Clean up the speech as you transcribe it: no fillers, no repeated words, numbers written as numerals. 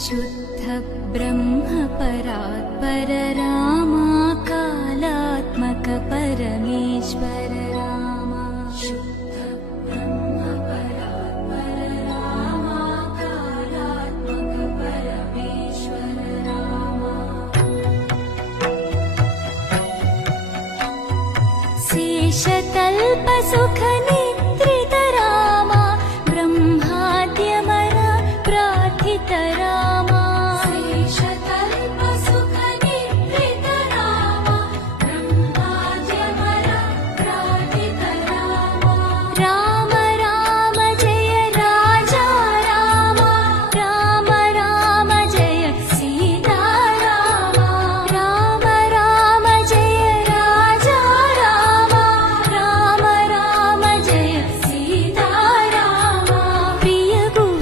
शुद्ध ब्रह्म परात्पर रामा कालात्मक परमेश्वर रामा शुद्ध ब्रह्म परात्पर रामा कालात्मक परमेश्वर रामा शेषतल्प सुख